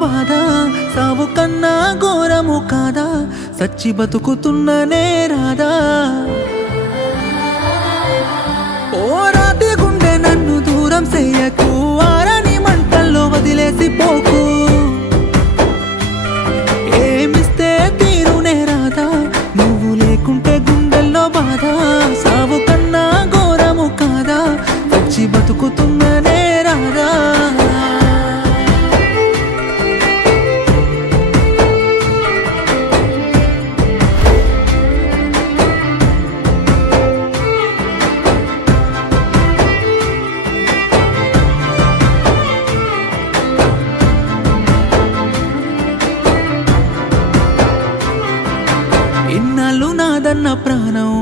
బాధ సావు కన్నా ఘోరము కాదా సచ్చి బతుకుతున్ననే రాదా ఓ రాతి గుండె నన్ను దూరం చెయ్యకు ఆరని మంటల్లో వదిలేసి పోకు ఏమిస్తే తీరునే రాదా నువ్వు లేకుంటే గుండెల్లో బాధ సావు కన్నా ఘోరము కాదా సచ్చి బతుకుతున్ననే రాదా ఇన్నాళ్ళు నాదన్న ప్రాణం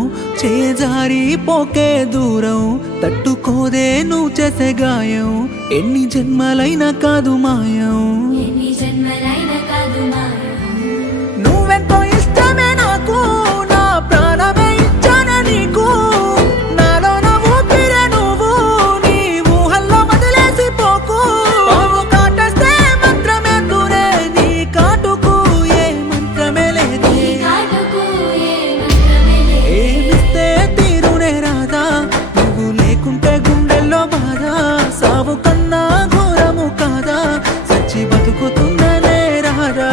చేజారి పోకే దూరం తట్టుకోదే నువ్వు చేసే గాయం ఎన్ని జన్మలైనా కాదు మాయం నువ్వెంతో ఇష్టమే నాకు నా ప్రాణమే ఇచ్చానే నీకు నాలో నా ఊపిరే నువ్వు నీ ఊహల్లో వదిలేసి పోకు పాము కాటేస్తే మంత్రమే దూరే నీ కాటుకు ఏ మంత్రమే లేదే ఏమిస్తే తీరునే రాదా నువ్వు లేకుంటే గుండెల్లో బాధ సావు కన్నా ఘోరము కాదా సచ్చి బతుకుతుందనే రాదా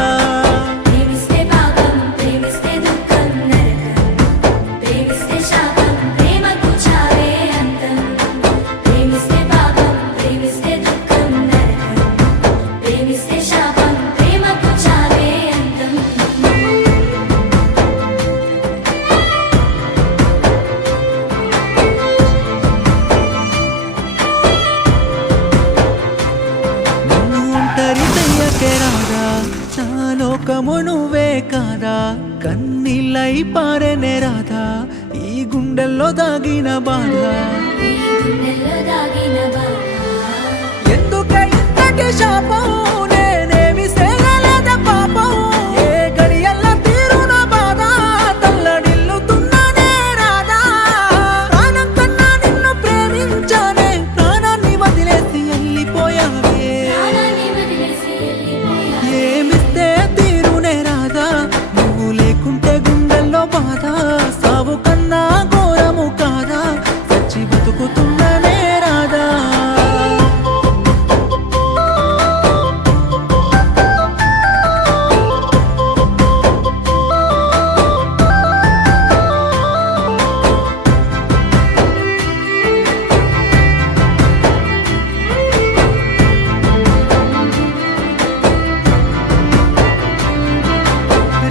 నా లోకము నువ్వే కాదా కన్నీళ్ళై పారేనే రాధా ఈ గుండెల్లో దాగిన బాధ ఎందుకే ఇంతకి శాపం నేనేమి చేయలేద పాపం ఏ గడియల్ల తీరున బాధ తల్లడిల్లుతున్ననే రాధా ప్రాణం కన్నా నిన్ను ప్రేమించానే ప్రాణాన్ని వదిలేసి వెళ్ళిపోయావే ఏమిస్తే తీరునే రాదా నువ్వు లేకుంటే గుండెల్లో బాధ సావు కన్నా ఘోరము కాదా సచ్చి బతుకుతున్ననే రాదా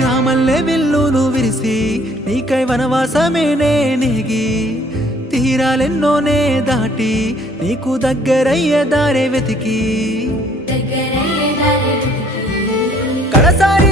రామల్లే విల్లును విరిసి నీకై వనవాసమేనే నేగి తీరాలెన్నోనే దాటి నీకు దగ్గరయ్యే దారే వెతికి కడసారి